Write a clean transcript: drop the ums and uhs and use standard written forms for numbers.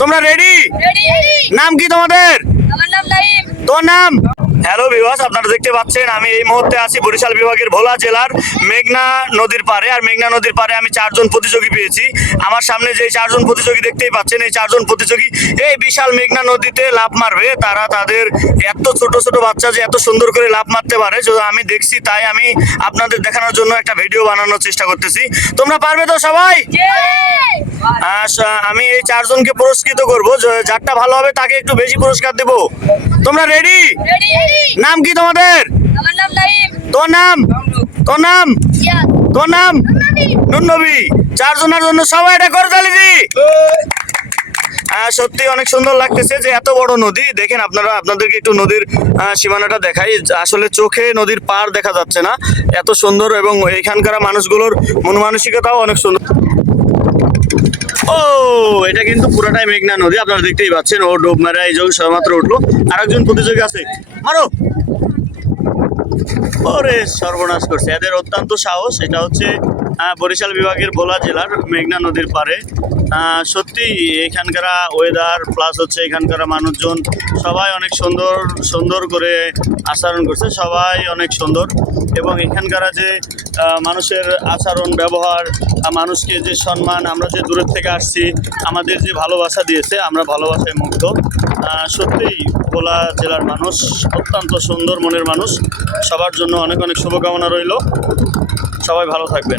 তোমরা রেডি? নাম কি তোমাদের? আমার নাম নাইম। তোর নাম? হ্যালো ভিউয়ার্স, আপনারা দেখতে পাচ্ছেন আমি এই মুহূর্তে আছি বরিশাল বিভাগের ভোলা জেলার মেঘনা নদীর পাড়ে। আর মেঘনা নদীর পাড়ে আমি 4 জন প্রতিযোগী পেয়েছি। আমার সামনে যে 4 জন প্রতিযোগী দেখতেই পাচ্ছেন, এই 4 জন প্রতিযোগী এই বিশাল মেঘনা নদীতে লাফ মারবে। তারা তাদের এত ছোট ছোট বাচ্চা যে এত সুন্দর করে লাফ মারতে পারে, যদি আমি দেখছি তাই আমি আপনাদের দেখানোর জন্য একটা ভিডিও বানানোর চেষ্টা করতেছি। তোমরা পারবে তো সবাই? আমি এই 4 জনকে পুরস্কৃত করবো, যারটা ভালো হবে তাকে একটু বেশি পুরস্কার দেবো। তোমরা রেডি? নাম কি তোমাদের? আমার নাম নাইম। তোর নাম? তোর নাম? জিয়াদ। তোর নাম? নুননবী। 4 জনের জন্য সবাই এটা করে তালি দি। সত্যি অনেক সুন্দর লাগতেছে যে এত বড় নদী। দেখেন আপনারা, আপনাদেরকে একটু নদীর সীমানাটা দেখাই। আসলে চোখে নদীর পার দেখা যাচ্ছে না, এত সুন্দর। এবং এখানকার মানুষগুলোর মন মানসিকতাও অনেক সুন্দর। ও, এটা কিন্তু পুরাটাই মেঘনা নদী, আপনারা দেখতেই পাচ্ছেন। ও ডুব মারা এই যোগ সবেমাত্র উঠলো। আরেকজন প্রতিযোগী আছে, মারো। ওরে সর্বনাশ করছে, এদের অত্যন্ত সাহস। এটা হচ্ছে বরিশাল বিভাগের ভোলা জেলার মেঘনা নদীর পাড়ে। সত্যি এখানকার ওয়েদার প্লাস হচ্ছে এখানকার মানুষজন সবাই অনেক সুন্দর সুন্দর করে আচরণ করছে, সবাই অনেক সুন্দর। এবং এখানকার যে মানুষের আচরণ ব্যবহার, মানুষকে যে সম্মান, আমরা যে দূরের থেকে আসছি, আমাদের যে ভালোবাসা দিয়েছে, আমরা ভালোবাসায় মুগ্ধ। সত্যিই ভোলা জেলার মানুষ অত্যন্ত সুন্দর মনের মানুষ। সবার জন্য অনেক অনেক শুভকামনা রইল। সবাই ভালো থাকবেন।